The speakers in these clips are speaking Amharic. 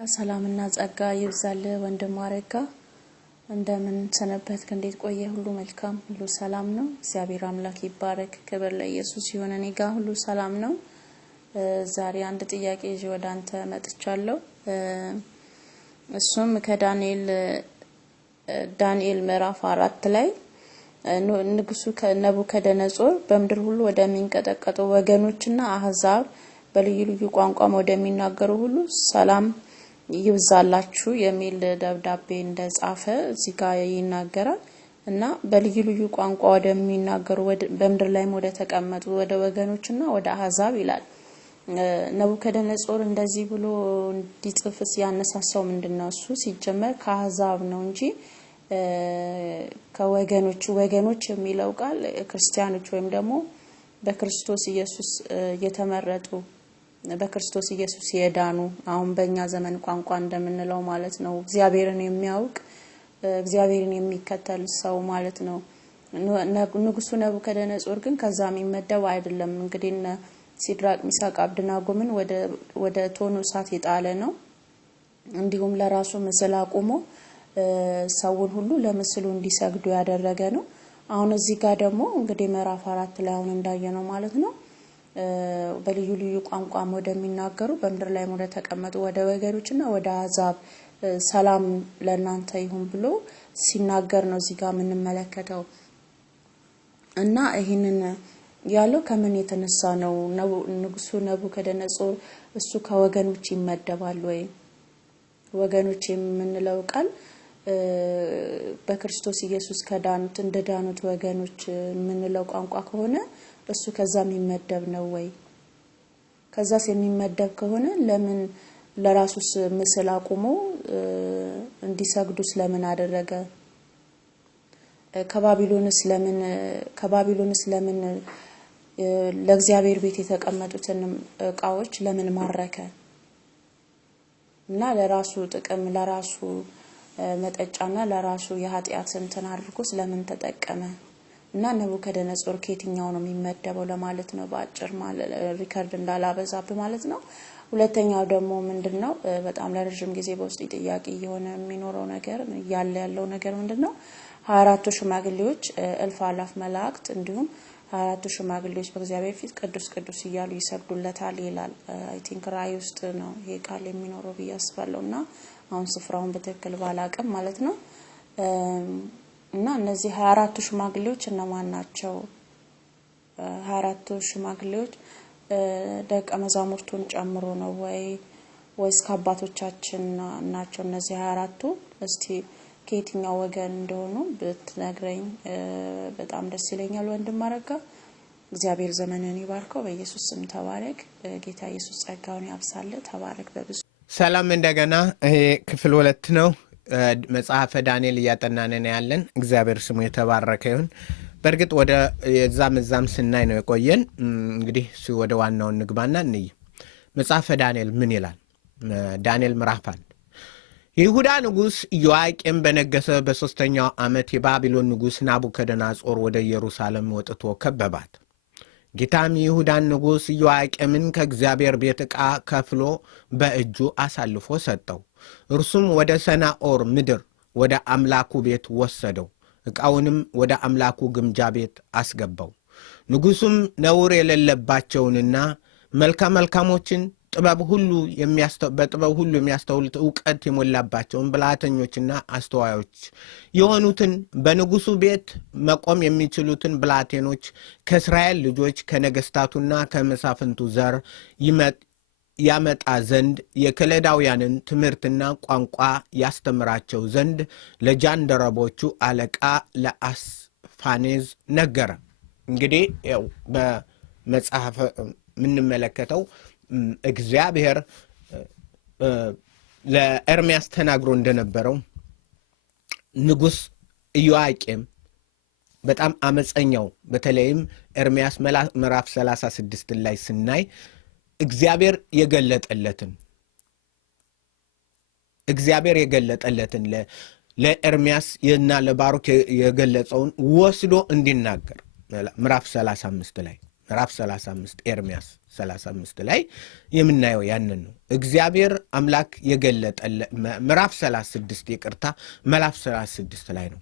ሰላምና ጸጋ ይብዛል ወንድም አረጋ እንደምን ሰነበትክ እንዴት ቆየ ሁሉ መልካም ሁሉ ሰላም ነው እግዚአብሔር አምላክ ይባረክ ክብር ለኢየሱስ ይሁን እኔ ጋር ሁሉ ሰላም ነው ዛሬ አንድ ጥያቄ ይዤ ወደ አንተ መጥቻለሁ እሱም ዳንኤል ምዕራፍ 4 ላይ ንጉሱ ከነቡከደነጾር በመድር ሁሉ ወደሚንቀጠቀጡ ወገኖችና አህዛብ በልዩ ልዩ ቋንቋ ወደሚናገሩ ሁሉ ሰላም ይብዛላችሁ የሚል ደብዳቤ እንደጻፈ እዚህ ጋር ይናገራል እና በልዩ ልዩ ቋንቋ ወደሚናገሩ በመድር ላይም ወደ ተቀመጡ ወደ ወገኖችና ወደ አህዛብ ይላል ነቡከደነጾር እንደዚህ ብሎ እንዲጽፍስ ያነሳሳው ምንድነው እሱ ሲጀመር ከአህዛብ ነው እንጂ ከወገኖች የሚለው ቃል ክርስቲያኖች ወይም ደግሞ በክርስቶስ ኢየሱስ የተመረጡ በክርስቶስ ኢየሱስ የዳኑ አሁን በእኛ ዘመን ቋንቋ እንደምንለው ማለት ነው እግዚአብሔርን የሚያውቅ እግዚአብሔርን የሚከተል ሰው ማለት ነው ንጉሱ ነቡከደነጾር ግን ከዛ የሚመደብ አይደለም እንግዲህ ሲድራቅ ሚሳቅ አብደናጎምን ወደ ቶኑ እሳት የጣለ ነው እንዲሁም ለራሱ ምስል አቁሞ ሰውን ሁሉ ለምስሉ እንዲሰግዱ ያደረገ ነው አሁን እዚህ ጋር ደግሞ እንግዲህ ምዕራፍ 4 ላይ አሁን እንዳየነው ማለት ነው በልዩ ልዩ ቋንቋ ወደሚናገሩ በመድር ላይ ወደ ተቀመጡ ወደ ወገኖችና ወደ አህዛብ ሰላም ለእናንተ ይሁን ብሎ ሲናገር ነው እዚህ ጋር የምንመለከተው እና ይሄንን ያለው ከምን የተነሳ ነው ንጉሱ ነቡከደነጾር እሱ ከወገኖች ይመደባል ወይ ወገኖች የምንለው ቃል በክርስቶስ ኢየሱስ ከዳኑት እንደዳኑት ወገኖች የምንለው ቋንቋ ከሆነ እሱ ከዛም ይመደብ ነው ወይ ከዛስ የሚመደብ ከሆነ ለምን ለራሱስ ምስል አቁሞ እንዲሰግዱ ስለምን አደረገ ከባቢሎንስ ለምን ለእግዚአብሔር ቤት የተቀመጡትን ዕቃዎች ለምን ማረከ እና ለራሱ ጥቅም ለራሱ መጠጫና ለራሱ የኃጢያት እንትን አድርጎ ስለምን ተጠቀመ እና ነቡከደነጾር ከየትኛው ነው የሚመደበው ለማለት ነው በአጭር ማለት ሪከርድ እንዳላበዛብ ማለት ነው ሁለተኛው ደግሞ ምንድነው በጣም ለረጅም ጊዜ በውስጥ ጥያቄ የሆነ የሚኖረው ነገር ያለው ነገር ምንድነው 24 ሽማግሌዎች እልፍ አላፍ መላእክት እንዲሁም 24 ሽማግሌዎች በእግዚአብሔር ፊት ቅዱስ ቅዱስ እያሉ ይሰግዱለታል ይላል አይ ቲንክ ራእይ ውስጥ ነው ይሄ ቃል የሚኖረው በያስባለውና አሁን ስፍራውን በትክክል ባላቀም ማለት ነው እና እነዚህ 24 ሽማግሌዎች እነማን ናቸው 24 ሽማግሌዎች ደቀ መዛሙርቱን ጨምሮ ነው ወይስ ከአባቶቻችን ናቸው እነዚህ 24ቱ እስቲ ከየትኛው ወገን እንደሆኑ ብትነግረኝ በጣም ደስ ይለኛል ወንድም አረጋ እግዚአብሔር ዘመንን ይባርከው በኢየሱስ ስም ተባረክ ጌታ ኢየሱስ ጸጋውን ያብዛልህ ተባረክ በብዙ ሰላም እንደገና ይሄ ክፍል 2 ነው መጽሐፈ ዳንኤል ያጠናነን ያለን እግዚአብሔር ስሙ የተባረከ ይሁን በርግጥ ወደ የዛም ስናይ ነው የቆየን እንግዲህ ወደ ዋናው ንግባና እንይ መጽሐፈ ዳንኤል ምን ይላል ዳንኤል ምዕራፍ 1 ይሁዳ ንጉስ ኢዮአቄም በነገሰ በ3ኛው ዓመት የባቢሎን ንጉስ ናቡከደነጾር ወደ ኢየሩሳሌም ወጥቶ ከበባት ጌታም ይሁዳን ንጉስ ኢዮአቄምን ከእግዚአብሔር ቤት ዕቃ ከፍሎ በእጁ አሳልፎ ሰጠው እርሱም ወደ ሰናኦር ምድር ወደ አምላኩ ቤት ወሰደው ዕቃውንም ወደ አምላኩ ግምጃ ቤት አስገባው ንጉሱም ነውር የሌለባቸውንና መልካሞችን በጥበብ ሁሉ የሚያስተውሉት ዕውቀት የሞላባቸውን ብልሃተኞችና አስተዋዮች የሆኑትን በንጉሱ ቤት መቆም የሚችሉትን ብልሃተኞች ከእስራኤል ልጆች ከነገስታቱና ከመሳፍንቱ ዘር ያመጣ ዘንድ የከለዳውያንን ትምህርትና ቋንቋ ያስተምራቸው ዘንድ ለጃንደረቦቹ አለቃ ለአስፋኔዝ ነገረ እንግዲህ ያው በመጽሐፍ ምንመለከተው እግዚአብሔር ለኤርምያስ ተናግሮ እንደነበረው ንጉስ ኢዮአቄም በጣም አመፀኛው በተለይም ኤርምያስ ምዕራፍ 36 ላይ ስናይ እግዚአብሔር የገለጠለትን ለኤርምያስ እና ለባሩክ የገለጸውን ወስዶ እንዲናገር ምዕራፍ 35 ላይ ምዕራፍ 35 ኤርምያስ 35 ላይ የምናየው ያንን ነው። እግዚአብሔር አምላክ የገለጠለ ምዕራፍ 36 ይቅርታ ምዕራፍ 36 ላይ ነው።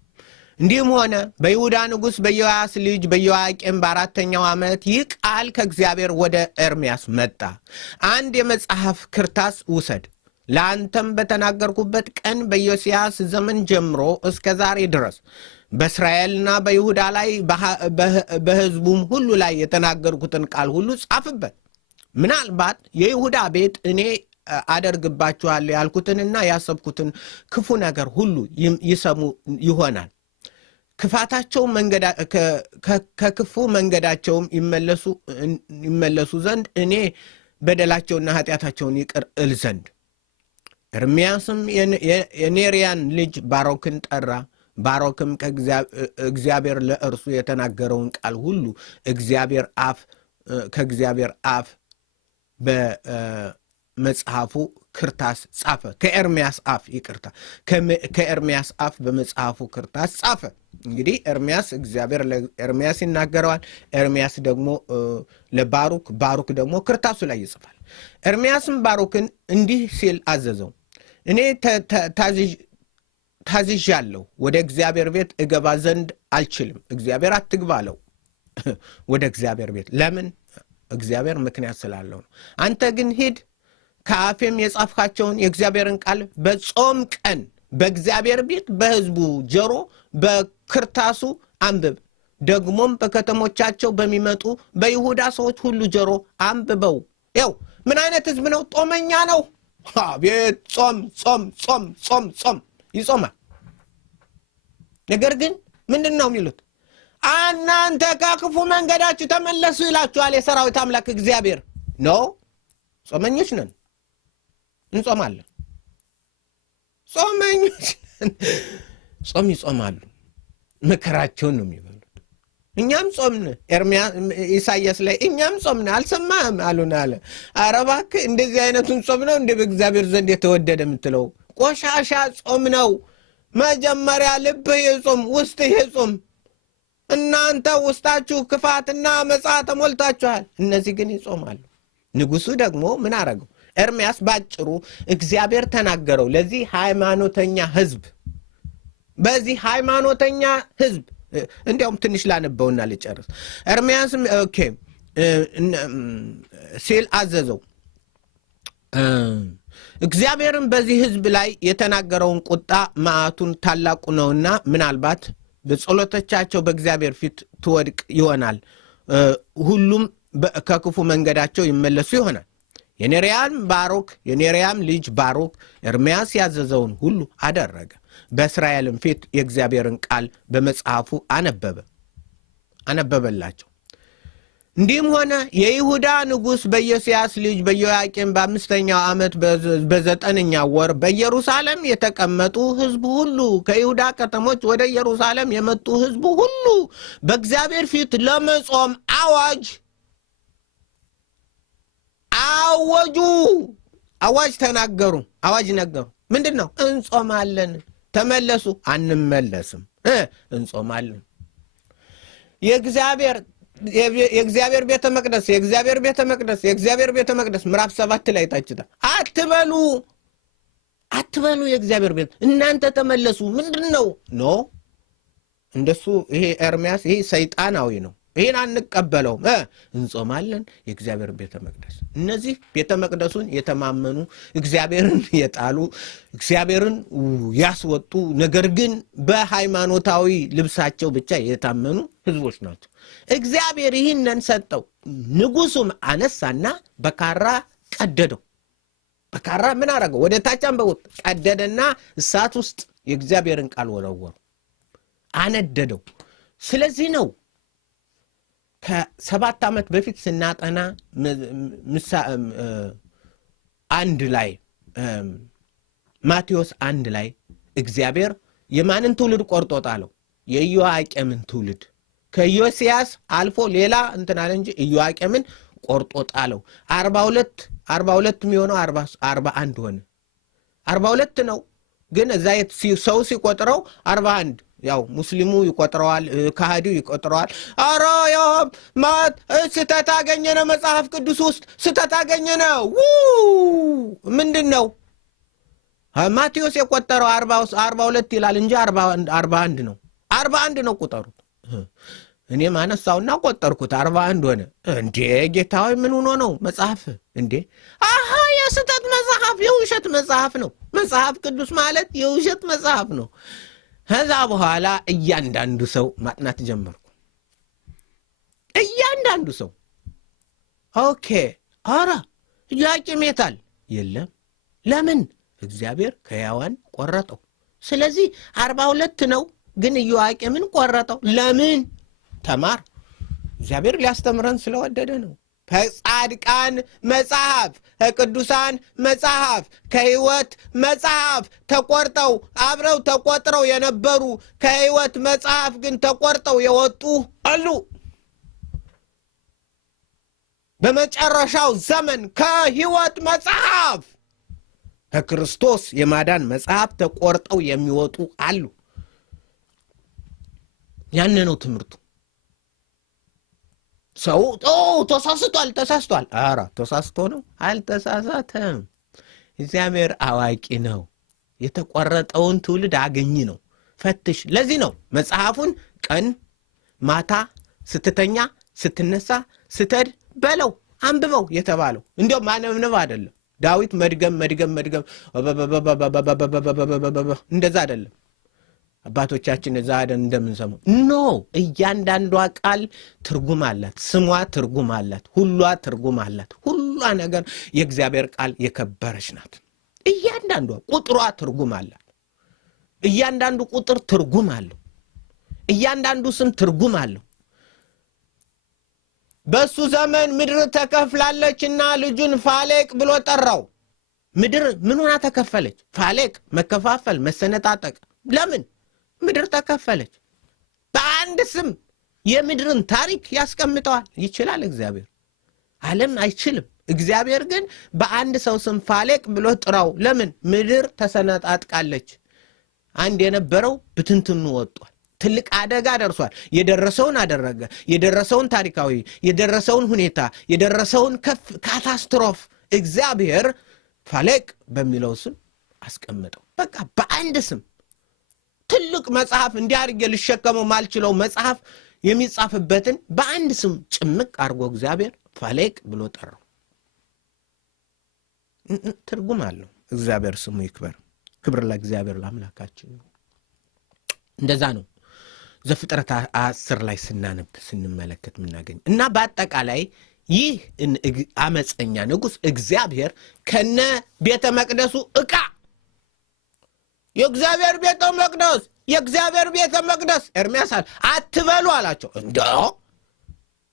እንዲህም ሆነ በይሁዳ ንጉሥ በዮአስ ልጅ በዮአቄም በአራተኛው ዓመት ይህ ቃል ከእግዚአብሔር ወደ ኤርምያስ መጣ። አንድ የመጽሐፍ ክርታስ ውሰድ፣ ለአንተም በተናገርኩበት ቀን በዮስያስ ዘመን ጀምሮ እስከ ዛሬ ድረስ በእስራኤልና በይሁዳ ላይ በሕዝቡም ሁሉ ላይ የተናገርኩትን ቃል ሁሉ ጻፍበት። ምናልባት የይሁዳ ቤት እኔ አደርግባችኋለሁ ያልኩትንና ያሰብኩትን ክፉ ነገር ሁሉ ይሰሙ ይሆናል። ክፋታቸው ከክፉ መንገዳቸውም ይመለሱ ዘንድ እኔ በደላቸውና ኃጢአታቸውን ይቅር እል ዘንድ። ኤርምያስም የኔርያን ልጅ ባሮክን ጠራ። ባሮክም እግዚአብሔር ለእርሱ የተናገረውን ቃል ሁሉ ከእግዚአብሔር አፍ በመጽሐፉ ክርታስ ጻፈ። ከኤርምያስ አፍ በመጽሐፉ ክርታስ ጻፈ። እንግዲህ እግዚአብሔር ለኤርምያስ ይናገረዋል። ኤርምያስ ደግሞ ለባሩክ፣ ባሩክ ደግሞ ክርታሱ ላይ ይጽፋል። ኤርምያስም ባሩክን እንዲህ ሲል አዘዘው፣ እኔ ታዝዣለሁ፣ ወደ እግዚአብሔር ቤት እገባ ዘንድ አልችልም። እግዚአብሔር አትግባ አለው ወደ እግዚአብሔር ቤት። ለምን? እግዚአብሔር ምክንያት ስላለው ነው። አንተ ግን ሂድ፣ ከአፌም የጻፍካቸውን የእግዚአብሔርን ቃል በጾም ቀን በእግዚአብሔር ቤት በሕዝቡ ጆሮ በክርታሱ አንብብ። ደግሞም በከተሞቻቸው በሚመጡ በይሁዳ ሰዎች ሁሉ ጆሮ አንብበው። ያው ምን አይነት ሕዝብ ነው? ጦመኛ ነው። ቤት ጾም ጾም ጾም ጾም ጾም ይጾማል። ነገር ግን ምንድን ነው የሚሉት? እናንተ ከክፉ መንገዳችሁ ተመለሱ ይላችኋል የሰራዊት አምላክ እግዚአብሔር ነው። ጾመኞች ነን፣ እንጾማለን። ጾመኞች ጾም ይጾማሉ፣ መከራቸውን ነው የሚበሉት። እኛም ጾምን፣ ኢሳይያስ ላይ እኛም ጾምን አልሰማህም አሉን አለ። ኧረ እባክህ እንደዚህ አይነቱን ጾም ነው እንደ በእግዚአብሔር ዘንድ የተወደደ የምትለው? ቆሻሻ ጾም ነው። መጀመሪያ ልብህ ይጹም፣ ውስጥህ ይጹም። እናንተ ውስጣችሁ ክፋትና አመፃ ተሞልታችኋል፣ እነዚህ ግን ይጾማሉ። ንጉሡ ደግሞ ምን አረገው? ኤርምያስ ባጭሩ እግዚአብሔር ተናገረው ለዚህ ሃይማኖተኛ ሕዝብ። በዚህ ሃይማኖተኛ ሕዝብ እንዲያውም ትንሽ ላነበውና ልጨርስ። ኤርምያስም ሲል አዘዘው። እግዚአብሔርም በዚህ ሕዝብ ላይ የተናገረውን ቁጣ መዓቱን ታላቁ ነውና ምናልባት በጸሎቶቻቸው በእግዚአብሔር ፊት ትወድቅ ይሆናል፣ ሁሉም ከክፉ መንገዳቸው ይመለሱ ይሆናል። የኔርያም ልጅ ባሮክ ኤርምያስ ያዘዘውን ሁሉ አደረገ። በእስራኤልም ፊት የእግዚአብሔርን ቃል በመጽሐፉ አነበበላቸው። እንዲህም ሆነ የይሁዳ ንጉሥ በኢዮስያስ ልጅ በዮአቄም በ5ኛው ዓመት በ9ኛው ወር በኢየሩሳሌም የተቀመጡ ሕዝብ ሁሉ፣ ከይሁዳ ከተሞች ወደ ኢየሩሳሌም የመጡ ሕዝብ ሁሉ በእግዚአብሔር ፊት ለመጾም አዋጅ ተናገሩ። አዋጅ ነገሩ። ምንድን ነው? እንጾማለን። ተመለሱ። አንመለስም፣ እንጾማለን። የእግዚአብሔር ቤተ መቅደስ ምዕራፍ 7 ላይ ታችታ አትበሉ የእግዚአብሔር ቤት እናንተ ተመለሱ። ምንድን ነው? እንደሱ ይሄ ኤርምያስ ይሄ ሰይጣናዊ ነው። ይሄን አንቀበለውም። እንጾማለን። የእግዚአብሔር ቤተ መቅደስ እነዚህ ቤተ መቅደሱን የተማመኑ እግዚአብሔርን የጣሉ እግዚአብሔርን ያስወጡ ነገር ግን በሃይማኖታዊ ልብሳቸው ብቻ የታመኑ ሕዝቦች ናቸው። እግዚአብሔር ይህንን ሰጠው። ንጉሡም አነሳና በካራ ቀደደው። በካራ ምን አረገው? ወደ ታች አንበውት ቀደደና እሳት ውስጥ የእግዚአብሔርን ቃል ወረወሩ፣ አነደደው። ስለዚህ ነው ከ7 ዓመት በፊት ስናጠና ማቴዎስ 1 ላይ እግዚአብሔር የማንን ትውልድ ቆርጦ ጣለው? የኢዮአቄምን ትውልድ። ከኢዮስያስ አልፎ ሌላ እንትን አለ እንጂ ኢዮአቄምን ቆርጦ ጣለው። 42 የሚሆነው 41 ሆነ። 42 ነው ግን እዛ ሰው ሲቆጥረው 41 ያው ሙስሊሙ ይቆጥረዋል፣ ካህዲው ይቆጥረዋል። ኧረ ያው ስተት አገኘነ መጽሐፍ ቅዱስ ውስጥ ስተት አገኘነ። ምንድን ነው? ማቴዎስ የቆጠረው 42 ይላል እንጂ 41 ነው። 41 ነው ቁጠሩት። እኔ ማነሳውና ቆጠርኩት 41 ሆነ። እንዴ ጌታዊ ምን ሆኖ ነው መጽሐፍ እንዴ? አሃ የስተት መጽሐፍ የውሸት መጽሐፍ ነው። መጽሐፍ ቅዱስ ማለት የውሸት መጽሐፍ ነው። ከዛ በኋላ እያንዳንዱ ሰው ማጥናት ጀመርኩ። እያንዳንዱ ሰው ኦኬ፣ ኧረ ኢያቄም የታል? የለም። ለምን? እግዚአብሔር ከሕያዋን ቆረጠው። ስለዚህ 42 ነው፣ ግን ኢያቄምን ቆረጠው። ለምን? ተማር። እግዚአብሔር ሊያስተምረን ስለወደደ ነው። ከጻድቃን መጽሐፍ፣ ከቅዱሳን መጽሐፍ፣ ከሕይወት መጽሐፍ ተቆርጠው አብረው ተቆጥረው የነበሩ ከሕይወት መጽሐፍ ግን ተቆርጠው የወጡ አሉ። በመጨረሻው ዘመን ከሕይወት መጽሐፍ ከክርስቶስ የማዳን መጽሐፍ ተቆርጠው የሚወጡ አሉ። ያን ነው ትምህርቱ። ሰው ተሳስቷል። ኧረ ተሳስቶ ነው? አልተሳሳተም። እግዚአብሔር አዋቂ ነው። የተቆረጠውን ትውልድ አገኝ ነው። ፈትሽ። ለዚህ ነው መጽሐፉን ቀን ማታ ስትተኛ ስትነሳ ስትሄድ በለው አንብበው የተባለው። እንዲያው ማነብነብ አይደለም። ዳዊት መድገም እንደዛ አይደለም። አባቶቻችን እዛ አይደል እንደምንሰማው ኖ፣ እያንዳንዷ ቃል ትርጉም አላት። ስሟ ትርጉም አላት። ሁሏ ትርጉም አላት። ሁሏ ነገር የእግዚአብሔር ቃል የከበረች ናት። እያንዳንዷ ቁጥሯ ትርጉም አላት። እያንዳንዱ ቁጥር ትርጉም አለው። እያንዳንዱ ስም ትርጉም አለው። በሱ ዘመን ምድር ተከፍላለችና ልጁን ፋሌቅ ብሎ ጠራው። ምድር ምን ሆና ተከፈለች? ፋሌቅ፣ መከፋፈል፣ መሰነጣጠቅ። ለምን? ምድር ተከፈለች። በአንድ ስም የምድርን ታሪክ ያስቀምጠዋል። ይችላል እግዚአብሔር? ዓለም አይችልም። እግዚአብሔር ግን በአንድ ሰው ስም ፋሌቅ ብሎ ጥራው። ለምን? ምድር ተሰነጣጥቃለች። አንድ የነበረው ብትንትኑ ወጥቷል። ትልቅ አደጋ ደርሷል። የደረሰውን አደረገ። የደረሰውን ታሪካዊ፣ የደረሰውን ሁኔታ፣ የደረሰውን ካታስትሮፍ እግዚአብሔር ፋሌቅ በሚለው ስም አስቀመጠው። በቃ በአንድ ስም ትልቅ መጽሐፍ እንዲያርገ ልሸከመው ማልችለው መጽሐፍ የሚጻፍበትን በአንድ ስም ጭምቅ አድርጎ እግዚአብሔር ፋሌቅ ብሎ ጠራው። ትርጉም አለው። እግዚአብሔር ስሙ ይክበር። ክብር ለእግዚአብሔር ለአምላካችን። እንደዛ ነው ዘፍጥረት 10 ላይ ስንመለከት ምናገኝ እና በአጠቃላይ ይህ አመፀኛ ንጉሥ እግዚአብሔር ከነ ቤተ መቅደሱ ዕቃ የእግዚአብሔር ቤተ መቅደስ ኤርምያስ አትበሉ አላቸው። እንደው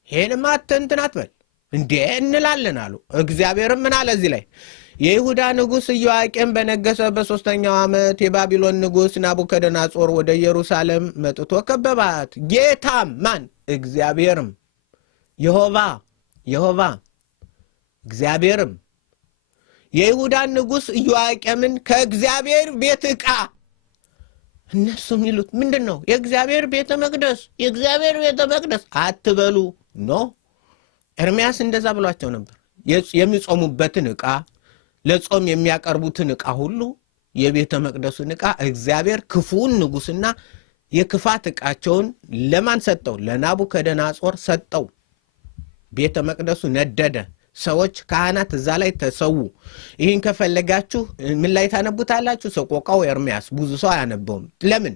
ይሄንማ እንትን አትበል እንዴ እንላለን አሉ። እግዚአብሔርም ምን አለ እዚህ ላይ? የይሁዳ ንጉሥ ኢዮአቄም በነገሰ በ3ኛው ዓመት የባቢሎን ንጉሥ ናቡከደነፆር ወደ ኢየሩሳሌም መጥቶ ከበባት። ጌታም ማን? እግዚአብሔርም የሆባ እግዚአብሔርም የይሁዳን ንጉሥ ኢዮአቄምን ከእግዚአብሔር ቤት ዕቃ፣ እነሱ የሚሉት ምንድን ነው? የእግዚአብሔር ቤተ መቅደስ አትበሉ ኖ። ኤርምያስ እንደዛ ብሏቸው ነበር። የሚጾሙበትን ዕቃ፣ ለጾም የሚያቀርቡትን ዕቃ ሁሉ፣ የቤተ መቅደሱን ዕቃ እግዚአብሔር ክፉውን ንጉሥና የክፋት ዕቃቸውን ለማን ሰጠው? ለናቡከደነፆር ሰጠው። ቤተ መቅደሱ ነደደ። ሰዎች ካህናት እዛ ላይ ተሰዉ። ይህን ከፈለጋችሁ ምን ላይ ታነቡታላችሁ? ሰቆቃው ኤርምያስ። ብዙ ሰው አያነበውም። ለምን?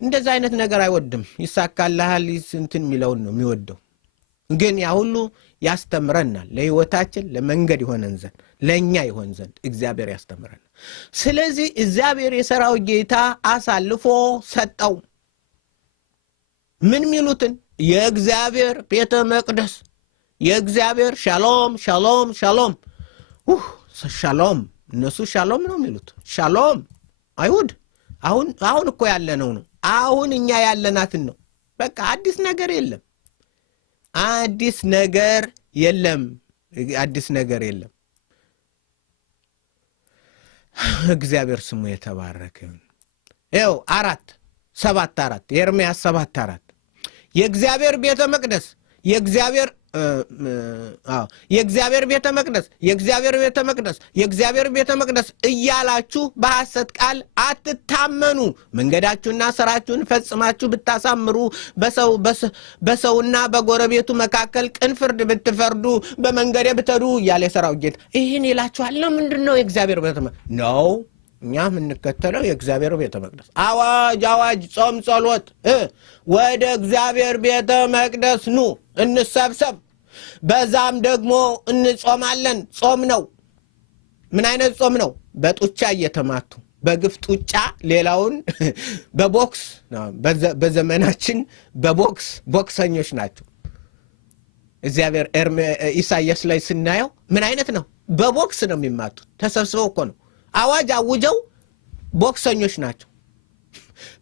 እንደዛ አይነት ነገር አይወድም። ይሳካልሃል እንትን የሚለውን ነው የሚወደው። ግን ያ ሁሉ ያስተምረናል። ለሕይወታችን ለመንገድ ይሆነን ዘንድ ለእኛ ይሆን ዘንድ እግዚአብሔር ያስተምረናል። ስለዚህ እግዚአብሔር የሠራዊት ጌታ አሳልፎ ሰጠው። ምን ሚሉትን? የእግዚአብሔር ቤተ መቅደስ፣ የእግዚአብሔር ሻሎም ሻሎም ሻሎም ሻሎም። እነሱ ሻሎም ነው የሚሉት። ሻሎም አይሁድ አሁን እኮ ያለነው ነው። አሁን እኛ ያለናትን ነው። በቃ አዲስ ነገር የለም። አዲስ ነገር የለም። እግዚአብሔር ስሙ የተባረከ ይሁን። ይኸው 4 7:4 ኤርምያስ 7:4 የእግዚአብሔር ቤተ መቅደስ የእግዚአብሔር ቤተ መቅደስ እያላችሁ በሐሰት ቃል አትታመኑ። መንገዳችሁና ሥራችሁን ፈጽማችሁ ብታሳምሩ በሰውና በጎረቤቱ መካከል ቅን ፍርድ ብትፈርዱ በመንገዴ ብትሄዱ እያለ የሠራዊት ጌታ ይህን ይላችኋል። ነው ምንድን ነው የእግዚአብሔር ቤተ መቅደስ ነው? እኛ የምንከተለው የእግዚአብሔር ቤተ መቅደስ አዋጅ አዋጅ ጾም ጸሎት ወደ እግዚአብሔር ቤተ መቅደስ ኑ እንሰብሰብ፣ በዛም ደግሞ እንጾማለን። ጾም ነው። ምን አይነት ጾም ነው? በጡጫ እየተማቱ በግፍ ጡጫ ሌላውን በቦክስ በዘመናችን ቦክሰኞች ናቸው። እግዚአብሔር ኢሳይያስ ላይ ስናየው ምን አይነት ነው? በቦክስ ነው የሚማቱት። ተሰብስበው እኮ ነው አዋጅ አውጀው ቦክሰኞች ናቸው።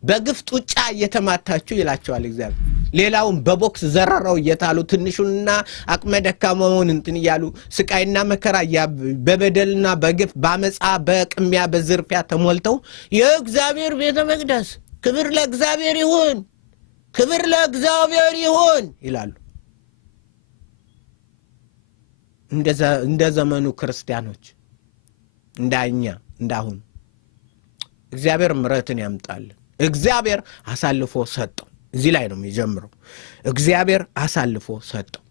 በግፍ ጡጫ እየተማታችሁ ይላቸዋል እግዚአብሔር። ሌላውን በቦክስ ዘረራው እየጣሉ ትንሹንና አቅመ ደካማውን እንትን እያሉ ስቃይና መከራ በበደልና በግፍ በአመፃ በቅሚያ በዝርፊያ ተሞልተው የእግዚአብሔር ቤተ መቅደስ ክብር ለእግዚአብሔር ይሁን፣ ክብር ለእግዚአብሔር ይሁን ይላሉ። እንደ ዘመኑ ክርስቲያኖች እንዳኛ እንዳሁን እግዚአብሔር ምሕረትን ያምጣልን። እግዚአብሔር አሳልፎ ሰጠው። እዚህ ላይ ነው የሚጀምረው። እግዚአብሔር አሳልፎ ሰጠው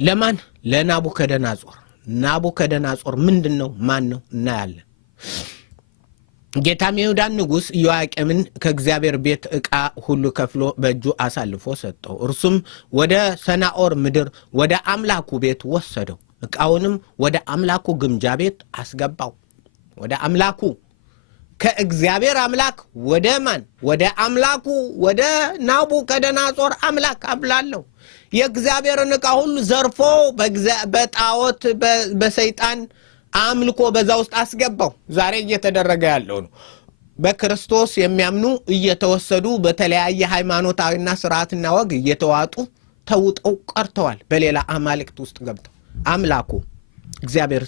ለማን? ለናቡከደነጾር። ናቡከደነጾር ምንድነው? ማን ነው? እናያለን። ጌታም የይሁዳን ንጉሥ ኢዮአቄምን ከእግዚአብሔር ቤት ዕቃ ሁሉ ከፍሎ በእጁ አሳልፎ ሰጠው። እርሱም ወደ ሰናዖር ምድር ወደ አምላኩ ቤት ወሰደው። ዕቃውንም ወደ አምላኩ ግምጃ ቤት አስገባው። ወደ አምላኩ ከእግዚአብሔር አምላክ ወደ ማን? ወደ አምላኩ ወደ ናቡከደነጾር አምላክ አብላለሁ። የእግዚአብሔርን ዕቃ ሁሉ ዘርፎ በጣዖት በሰይጣን አምልኮ በዛ ውስጥ አስገባው። ዛሬ እየተደረገ ያለው ነው። በክርስቶስ የሚያምኑ እየተወሰዱ በተለያየ ሃይማኖታዊና ስርዓትና ወግ እየተዋጡ ተውጠው ቀርተዋል። በሌላ አማልክት ውስጥ ገብተው አምላኩ እግዚአብሔር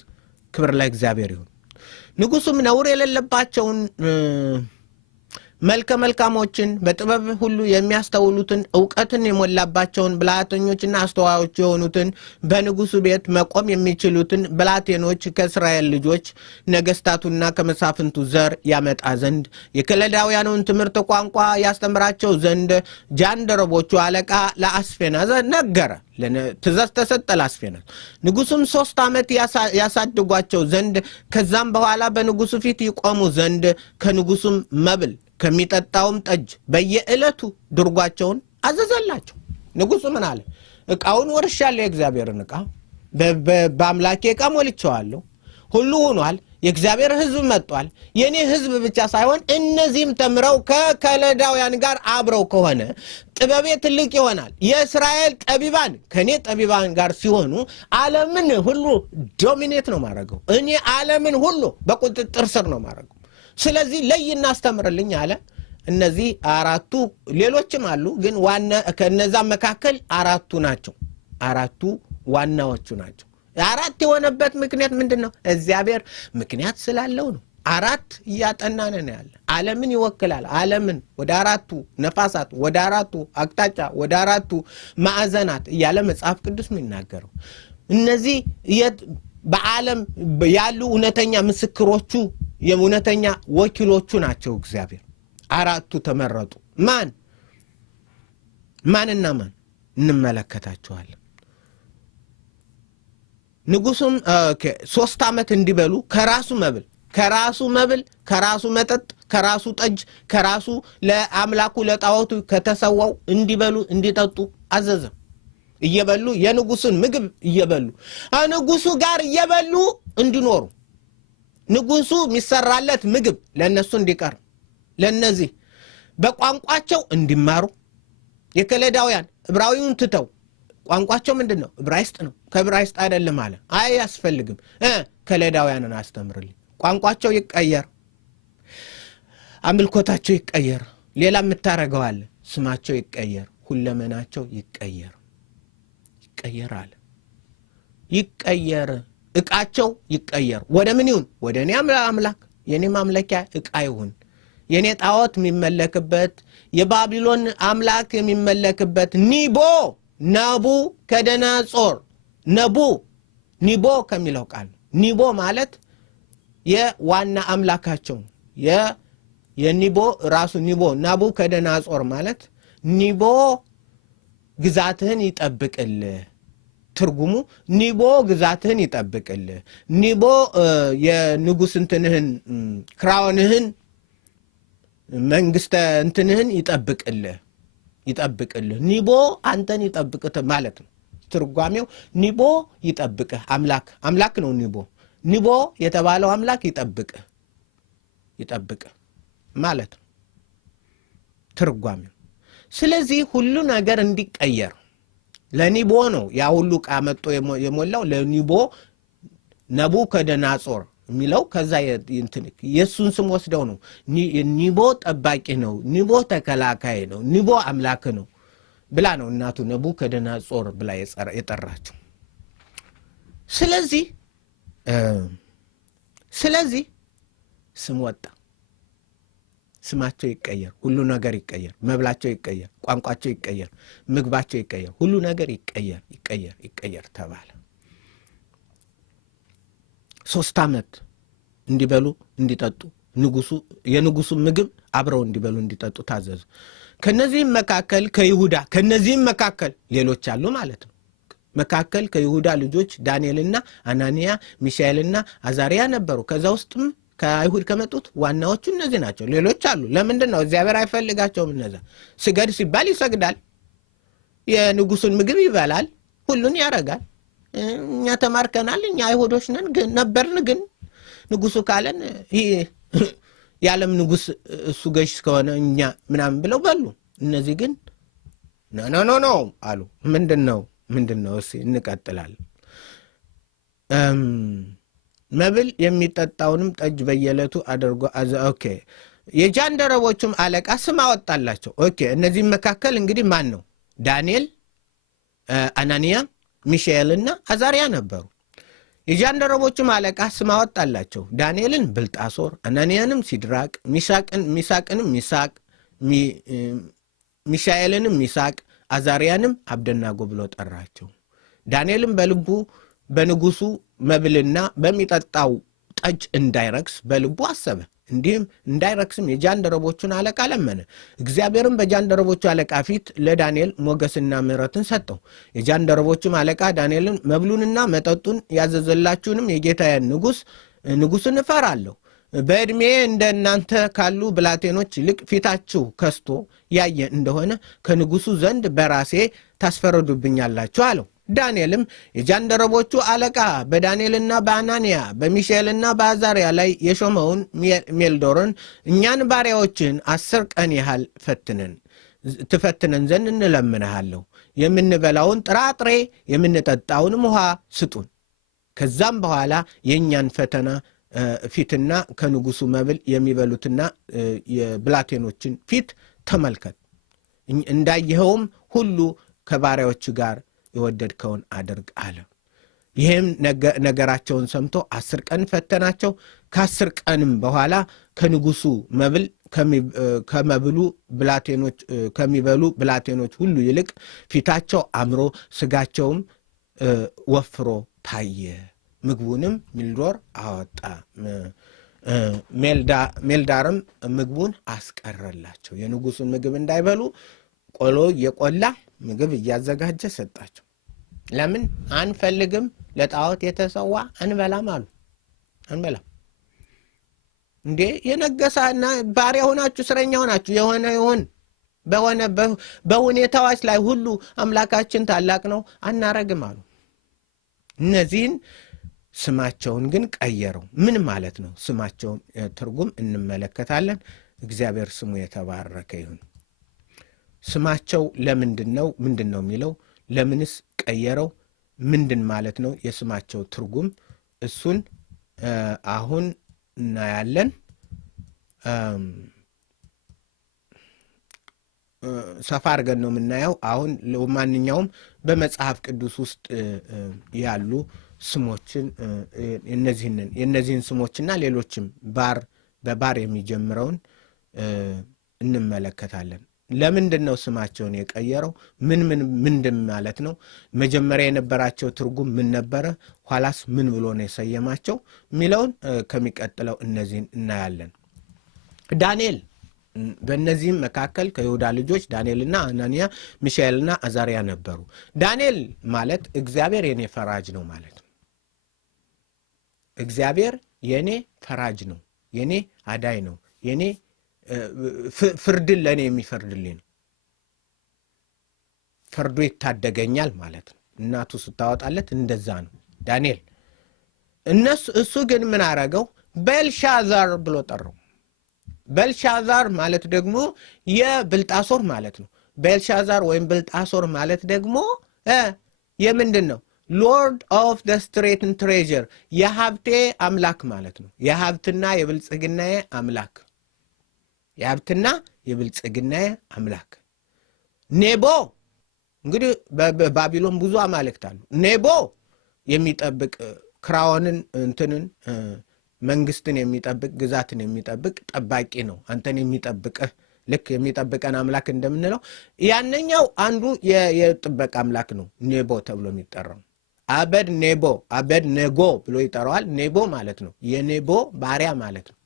ክብር ለእግዚአብሔር ይሁን። ንጉሱም ነውር የሌለባቸውን መልከ መልካሞችን በጥበብ ሁሉ የሚያስተውሉትን ዕውቀትን የሞላባቸውን ብልሃተኞችና አስተዋዮች የሆኑትን በንጉሱ ቤት መቆም የሚችሉትን ብላቴኖች ከእስራኤል ልጆች ነገስታቱና ከመሳፍንቱ ዘር ያመጣ ዘንድ የከለዳውያኑን ትምህርት ቋንቋ ያስተምራቸው ዘንድ ጃንደረቦቹ አለቃ ለአስፌናዝ ነገረ። ትእዛዝ ተሰጠ ለአስፌናዝ። ንጉሱም 3 ዓመት ያሳድጓቸው ዘንድ ከዛም በኋላ በንጉሱ ፊት ይቆሙ ዘንድ ከንጉሱም መብል ከሚጠጣውም ጠጅ በየዕለቱ ድርጓቸውን አዘዘላቸው። ንጉሱ ምን አለ? ዕቃውን ወርሻለሁ፣ የእግዚአብሔርን ዕቃ በአምላኬ ዕቃ ሞልቼዋለሁ፣ ሁሉ ሆኗል። የእግዚአብሔር ሕዝብ መጥቷል። የኔ ሕዝብ ብቻ ሳይሆን እነዚህም ተምረው ከከለዳውያን ጋር አብረው ከሆነ ጥበቤ ትልቅ ይሆናል። የእስራኤል ጠቢባን ከኔ ጠቢባን ጋር ሲሆኑ ዓለምን ሁሉ ዶሚኔት ነው ማድረገው። እኔ ዓለምን ሁሉ በቁጥጥር ስር ነው ማድረገው። ስለዚህ ለይና አስተምርልኝ አለ። እነዚህ አራቱ ሌሎችም አሉ፣ ግን ዋና ከነዛ መካከል አራቱ ናቸው። አራቱ ዋናዎቹ ናቸው። አራት የሆነበት ምክንያት ምንድነው? እግዚአብሔር ምክንያት ስላለው ነው። አራት እያጠናን ነው ያለ። ዓለምን ይወክላል። ዓለምን ወደ አራቱ ነፋሳት፣ ወደ አራቱ አቅጣጫ፣ ወደ አራቱ ማዕዘናት እያለ መጽሐፍ ቅዱስ የሚናገረው እነዚህ በዓለም ያሉ እውነተኛ ምስክሮቹ የእውነተኛ ወኪሎቹ ናቸው። እግዚአብሔር አራቱ ተመረጡ። ማንና ማን እንመለከታቸዋለን። ንጉሱም 3 ዓመት እንዲበሉ ከራሱ መብል ከራሱ መጠጥ ከራሱ ጠጅ ከራሱ ለአምላኩ ለጣዖቱ ከተሰዋው እንዲበሉ እንዲጠጡ አዘዘ። እየበሉ የንጉሱን ምግብ እየበሉ ንጉሱ ጋር እየበሉ እንዲኖሩ፣ ንጉሱ የሚሰራለት ምግብ ለነሱ እንዲቀር፣ ለነዚህ በቋንቋቸው እንዲማሩ። የከለዳውያን ዕብራዊውን ትተው ቋንቋቸው ምንድነው? ዕብራይስጥ ነው። ከዕብራይስጥ አይደለም አለ። አያስፈልግም። ከለዳውያንን አስተምርልኝ። ቋንቋቸው ይቀየር፣ አምልኮታቸው ይቀየር፣ ሌላ የምታረገው አለ። ስማቸው ይቀየር፣ ሁለመናቸው ይቀየር አለ። ይቀየር፣ ዕቃቸው ይቀየር። ወደ ምን ይሁን? ወደ እኔ አምላክ የኔ ማምለኪያ ዕቃ ይሁን። የኔ ጣዖት የሚመለክበት የባቢሎን አምላክ የሚመለክበት ናቡከደነፆር ኒቦ ከሚለው ቃል ኒቦ ማለት የዋና አምላካቸው የኒቦ ራሱ ናቡከደነፆር ማለት ኒቦ ግዛትህን ይጠብቅልህ። ትርጉሙ ኒቦ ግዛትህን ይጠብቅልህ፣ ኒቦ የንጉስ እንትንህን ክራውንህን መንግስተ እንትንህን ይጠብቅልህ፣ ኒቦ አንተን ይጠብቅህ ማለት ነው። ትርጓሜው ኒቦ ይጠብቅህ፣ አምላክ ነው። ኒቦ የተባለው አምላክ ይጠብቅህ ማለት ነው ትርጓሜው። ስለዚህ ሁሉ ነገር እንዲቀየር ለኒቦ ነው ያ ሁሉ ዕቃ መጥቶ የሞላው ለኒቦ ናቡከደነፆር የሚለው ከዛ የእሱን ስም ወስደው ነው። ኒቦ ጠባቂ ነው፣ ኒቦ ተከላካይ ነው፣ ኒቦ አምላክ ነው ብላ ነው እናቱ ናቡከደነፆር ብላ የጠራችው። ስለዚህ ስም ወጣ። ስማቸው ይቀየር፣ ሁሉ ነገር ይቀየር፣ መብላቸው ይቀየር፣ ቋንቋቸው ይቀየር፣ ምግባቸው ይቀየር፣ ሁሉ ነገር ይቀየር ተባለ። 3 ዓመት እንዲበሉ እንዲጠጡ የንጉሱ ምግብ አብረው እንዲበሉ እንዲጠጡ ታዘዙ። ከነዚህም መካከል ሌሎች አሉ ማለት ነው። መካከል ከይሁዳ ልጆች ዳንኤልና አናንያ ሚሻኤልና አዛሪያ ነበሩ። ከዛ ውስጥም ከአይሁድ ከመጡት ዋናዎቹ እነዚህ ናቸው። ሌሎች አሉ። ለምንድን ነው? እግዚአብሔር አይፈልጋቸውም። እነዛ ስገድ ሲባል ይሰግዳል፣ የንጉሱን ምግብ ይበላል፣ ሁሉን ያረጋል። እኛ ተማርከናል፣ እኛ አይሁዶች ነን ነበርን፣ ግን ንጉሱ ካለን የዓለም ንጉስ እሱ ገዥ እስከሆነ እኛ ምናምን ብለው በሉ። እነዚህ ግን ኖ አሉ። ምንድን ነው? እስኪ እንቀጥላለን። መብል የሚጠጣውንም ጠጅ በየዕለቱ አድርጎ ኦኬ። የጃንደረቦቹም አለቃ ስም አወጣላቸው። ኦኬ። እነዚህም መካከል እንግዲህ ማን ነው? ዳንኤል፣ አናንያ፣ ሚሻኤልና አዛሪያ ነበሩ። የጃንደረቦቹም አለቃ ስም አወጣላቸው። ዳንኤልን ብልጣሶር፣ አናንያንም ሲድራቅ፣ ሚሳቅንም ሚሳቅ፣ ሚሻኤልንም ሚሳቅ፣ አዛሪያንም አብደናጎ ብሎ ጠራቸው። ዳንኤልም በልቡ በንጉሱ መብልና በሚጠጣው ጠጅ እንዳይረክስ በልቡ አሰበ። እንዲህም እንዳይረክስም የጃንደረቦቹን አለቃ ለመነ። እግዚአብሔርም በጃንደረቦቹ አለቃ ፊት ለዳንኤል ሞገስና ምሕረትን ሰጠው። የጃንደረቦቹም አለቃ ዳንኤልን መብሉንና መጠጡን ያዘዘላችሁንም የጌታዬን ንጉሥን እፈራለሁ። በዕድሜ እንደ እናንተ ካሉ ብላቴኖች ይልቅ ፊታችሁ ከስቶ ያየ እንደሆነ ከንጉሱ ዘንድ በራሴ ታስፈረዱብኛላችሁ አለው። ዳንኤልም የጃንደረቦቹ አለቃ በዳንኤልና በአናንያ በሚሻኤልና በአዛርያ ላይ የሾመውን ሜልዶርን እኛን ባሪያዎችን 10 ቀን ያህል ትፈትነን ዘንድ እንለምንሃለሁ። የምንበላውን ጥራጥሬ የምንጠጣውንም ውሃ ስጡን። ከዛም በኋላ የእኛን ፈተና ፊትና ከንጉሱ መብል የሚበሉትና የብላቴኖችን ፊት ተመልከት። እንዳየኸውም ሁሉ ከባሪያዎች ጋር የወደድከውን አድርግ አለ። ይህም ነገራቸውን ሰምቶ 10 ቀን ፈተናቸው። ከ10 ቀንም በኋላ ከንጉሱ መብል ከሚበሉ ብላቴኖች ሁሉ ይልቅ ፊታቸው አምሮ ስጋቸውም ወፍሮ ታየ። ምግቡንም ሚልዶር አወጣ። ሜልዳርም ምግቡን አስቀረላቸው። የንጉሱን ምግብ እንዳይበሉ ቆሎ እየቆላ ምግብ እያዘጋጀ ሰጣቸው። ለምን? አንፈልግም፣ ለጣዖት የተሰዋ አንበላም አሉ። አንበላም እንዴ? የነገሳና ባሪያ ሆናችሁ እስረኛ ሆናችሁ የሆነ ይሁን በሁኔታዎች ላይ ሁሉ አምላካችን ታላቅ ነው አናረግም አሉ። እነዚህን ስማቸውን ግን ቀየረው። ምን ማለት ነው? ስማቸውን ትርጉም እንመለከታለን። እግዚአብሔር ስሙ የተባረከ ይሁን። ስማቸው ለምንድን ነው? ምንድን ነው የሚለው? ለምንስ ቀየረው? ምንድን ማለት ነው የስማቸው ትርጉም? እሱን አሁን እናያለን። ሰፋ አድርገን ነው የምናየው። አሁን ማንኛውም በመጽሐፍ ቅዱስ ውስጥ ያሉ ስሞችን የእነዚህን ስሞችና ሌሎችም በባር የሚጀምረውን እንመለከታለን። ለምንድን ነው ስማቸውን የቀየረው? ምንድን ማለት ነው? መጀመሪያ የነበራቸው ትርጉም ምን ነበረ? ኋላስ ምን ብሎ ነው የሰየማቸው የሚለውን ከሚቀጥለው እነዚህን እናያለን። ዳንኤል በእነዚህም መካከል ከይሁዳ ልጆች ዳንኤልና አናንያ፣ ሚሻኤልና አዛርያ ነበሩ። ዳንኤል ማለት እግዚአብሔር የኔ ፈራጅ ነው ማለት ነው። እግዚአብሔር የኔ ፈራጅ ነው፣ የኔ አዳይ ነው፣ የኔ ፍርድን ለእኔ የሚፈርድልኝ ነው። ፈርዶ ይታደገኛል ማለት ነው። እናቱ ስታወጣለት እንደዛ ነው ዳንኤል። እሱ ግን ምን አረገው? ቤልሻዛር ብሎ ጠራው። ቤልሻዛር ማለት ደግሞ የብልጣሶር ማለት ነው። ቤልሻዛር ወይም ብልጣሶር ማለት ደግሞ የምንድን ነው? ሎርድ ኦፍ ደ ስትሬትን ትሬዥር፣ የሀብቴ አምላክ ማለት ነው። የሀብትና የብልጽግናዬ አምላክ፣ የሀብትና የብልጽግናዬ አምላክ። ኔቦ እንግዲህ በባቢሎን ብዙ አማልክት አሉ። ኔቦ የሚጠብቅ ክራውንን እንትንን መንግስትን የሚጠብቅ ግዛትን የሚጠብቅ ጠባቂ ነው። አንተን የሚጠብቅህ ልክ የሚጠብቀን አምላክ እንደምንለው ያነኛው አንዱ የጥበቃ አምላክ ነው። ኔቦ ተብሎ የሚጠራው አበድ ኔጎ ብሎ ይጠራዋል። ኔቦ ማለት ነው የኔቦ ባሪያ ማለት ነው።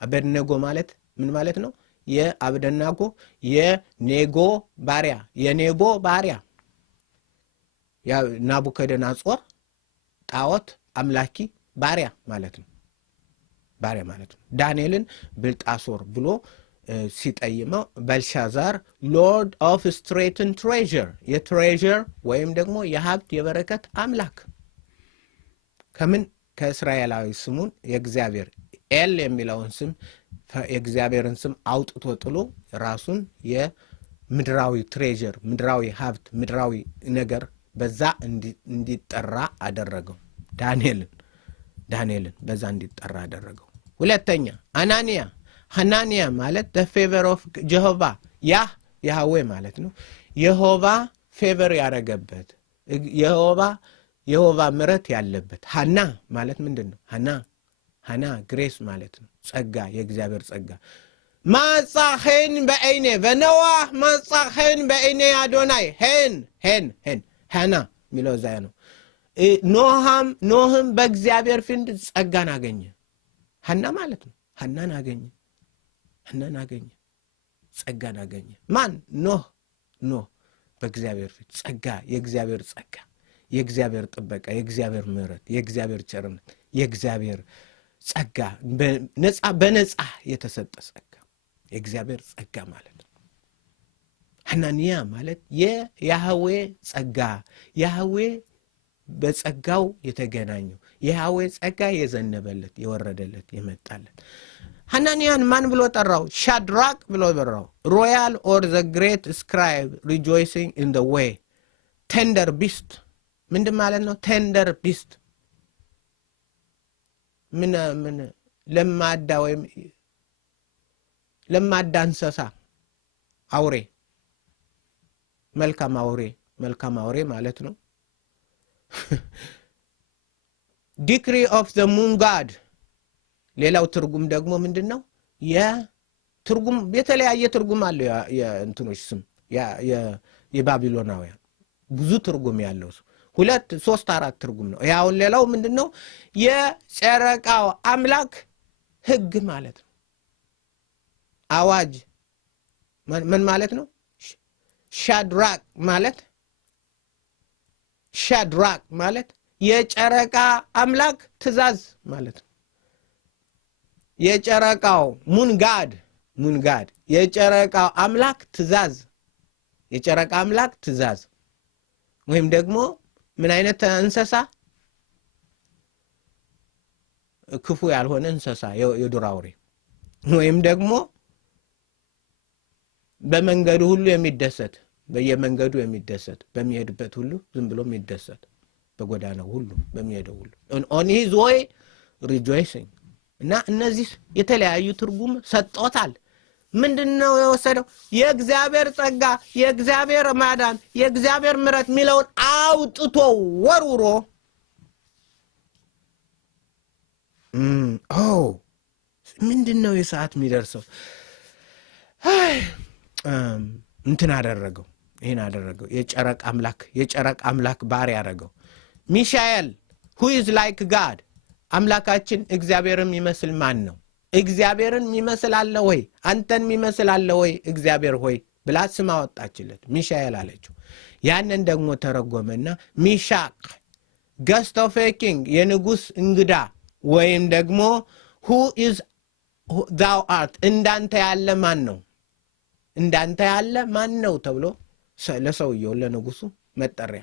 አበድ ኔጎ ማለት ምን ማለት ነው? የአብደናጎ የኔጎ ባሪያ፣ የኔቦ ባሪያ። ያ ናቡከደነጾር ጣዖት አምላኪ ባሪያ ማለት ነው። ባሪያ ማለት ነው። ዳንኤልን ብልጣሶር ብሎ ሲጠይመው ቤልሻዛር ሎርድ ኦፍ ስትሬትን ትሬዥር፣ የትሬዥር ወይም ደግሞ የሀብት የበረከት አምላክ። ከምን ከእስራኤላዊ ስሙን የእግዚአብሔር ኤል የሚለውን ስም የእግዚአብሔርን ስም አውጥቶ ጥሎ ራሱን የምድራዊ ትሬዥር፣ ምድራዊ ሀብት፣ ምድራዊ ነገር በዛ እንዲጠራ አደረገው። ዳንኤልን በዛ እንዲጠራ አደረገው። ሁለተኛ ሐናንያ ማለት the favor of ጀሆቫ፣ ያህዌ ማለት ነው። የሆቫ ፌቨር ያረገበት፣ የሆቫ ምረት ያለበት። ሐና ማለት ምንድን ነው? ሐና ግሬስ ማለት ነው። ጸጋ፣ የእግዚአብሔር ጸጋ። ማጻኸን በአይኔ በነዋህ ማጻኸን በአይኔ አዶናይ ሄን ሐና የሚለው እዛ ነው። ኖህም በእግዚአብሔር ፊት ጸጋን አገኘ። ሐና ማለት ነው። ሐናን አገኘ፣ ጸጋን አገኘ። ማን? ኖህ በእግዚአብሔር ፊት ጸጋ፣ የእግዚአብሔር ጸጋ፣ የእግዚአብሔር ጥበቃ፣ የእግዚአብሔር ምሕረት፣ የእግዚአብሔር ቸርነት፣ የእግዚአብሔር ጸጋ፣ በነጻ የተሰጠ ጸጋ፣ የእግዚአብሔር ጸጋ ማለት ነው። ሐናንያ ማለት የያህዌ ጸጋ፣ ያህዌ በጸጋው የተገናኘው፣ የያህዌ ጸጋ የዘነበለት፣ የወረደለት፣ የመጣለት። ሐናንያን ማን ብሎ ጠራው? ሻድራቅ ብሎ ጠራው። ሮያል ኦር ዘ ግሬት ስክራይብ ሪጆይሲንግ ኢን ዘ ዌይ። ቴንደር ቢስት ምንድን ማለት ነው? ቴንደር ቢስት ምን ለማዳ ወይም ለማዳ እንስሳ፣ አውሬ፣ መልካም አውሬ ማለት ነው። ዲክሪ ኦፍ ዘ ሙን ጋድ። ሌላው ትርጉም ደግሞ ምንድን ነው? የትርጉም የተለያየ ትርጉም አለው። የእንትኖች ስም የባቢሎናውያን ብዙ ትርጉም ያለው 2 3 4 ትርጉም ነው። ያውን ሌላው ምንድን ነው? የጨረቃው አምላክ ሕግ ማለት ነው። አዋጅ ምን ማለት ነው? ሻድራቅ ማለት የጨረቃ አምላክ ትእዛዝ ማለት ነው። የጨረቃው ሙንጋድ የጨረቃው አምላክ ትእዛዝ፣ የጨረቃ አምላክ ትእዛዝ ወይም ደግሞ ምን አይነት እንስሳ? ክፉ ያልሆነ እንስሳ፣ የዱር አውሬ ወይም ደግሞ በመንገዱ ሁሉ የሚደሰት፣ በየመንገዱ የሚደሰት፣ በሚሄድበት ሁሉ ዝም ብሎ የሚደሰት፣ በጎዳናው ሁሉ በሚሄደው ሁሉ on his way rejoicing። እና እነዚህ የተለያዩ ትርጉም ሰጥቶታል። ምንድነው የወሰደው? የእግዚአብሔር ጸጋ፣ የእግዚአብሔር ማዳን፣ የእግዚአብሔር ምሕረት የሚለውን አውጥቶ ወርውሮ ምንድነው የሰዓት የሚደርሰው? እንትን አደረገው። ይሄን አደረገው። የጨረቃ አምላክ ባሪያ አደረገው። ሚሻኤል who is like God አምላካችን እግዚአብሔርን የሚመስል ማን ነው? እግዚአብሔርን የሚመስል አለ ወይ? አንተን የሚመስል አለ ወይ እግዚአብሔር ሆይ ብላ ስም አወጣችለት። ሚሻኤል አለችው። ያንን ደግሞ ተረጎመና ሚሻቅ guest of a king የንጉስ እንግዳ ወይም ደግሞ who is thou art እንዳንተ ያለ ማን ነው? እንዳንተ ያለ ማን ነው ተብሎ ለሰውየው ለንጉሱ መጠሪያ።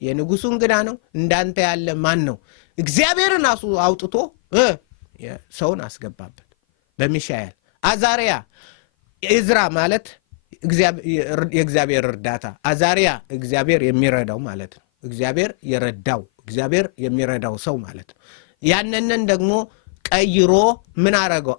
የንጉሱ እንግዳ ነው። እንዳንተ ያለ ማን ነው? እግዚአብሔርን አውጥቶ ሰውን አስገባበት በሚሻኤል። አዛሪያ ኢዝራ ማለት የእግዚአብሔር እርዳታ፣ አዛሪያ እግዚአብሔር የሚረዳው ማለት ነው። እግዚአብሔር የረዳው፣ እግዚአብሔር የሚረዳው ሰው ማለት ነው። ያንንን ደግሞ ቀይሮ ምን አረገው?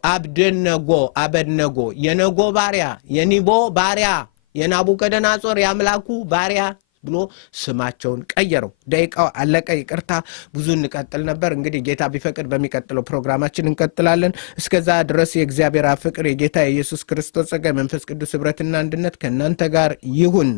አበድነጎ የነጎ ባሪያ፣ የኒቦ ባሪያ፣ የናቡከደነጾር የአምላኩ ባሪያ ብሎ ስማቸውን ቀየረው። ደቂቃው አለቀ። ይቅርታ፣ ብዙ እንቀጥል ነበር። እንግዲህ ጌታ ቢፈቅድ በሚቀጥለው ፕሮግራማችን እንቀጥላለን። እስከዛ ድረስ የእግዚአብሔር ፍቅር፣ የጌታ የኢየሱስ ክርስቶስ ጸጋ፣ መንፈስ ቅዱስ ኅብረትና አንድነት ከእናንተ ጋር ይሁን።